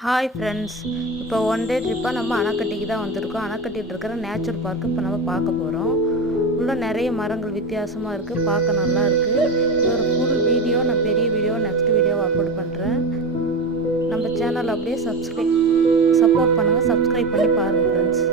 Hi friends. இப்போ one day ட்ரிப்பாக நம்ம அணைக்கட்டிக்கு தான் வந்திருக்கோம். அணைக்கட்டிட்டு இருக்கிற நேச்சர் பார்க்கு இப்போ நம்ம பார்க்க போகிறோம். உள்ள நிறைய மரங்கள் வித்தியாசமாக இருக்குது, பார்க்க நல்லா இருக்குது. இது ஒரு ஃபுல் வீடியோ, நான் பெரிய வீடியோ நெக்ஸ்ட் வீடியோவை அப்லோட் பண்ணுறேன். நம்ம சேனல் அப்படியே சப்போர்ட் பண்ணுங்கள், சப்ஸ்கிரைப் பண்ணி பாருங்கள் ஃப்ரெண்ட்ஸ்.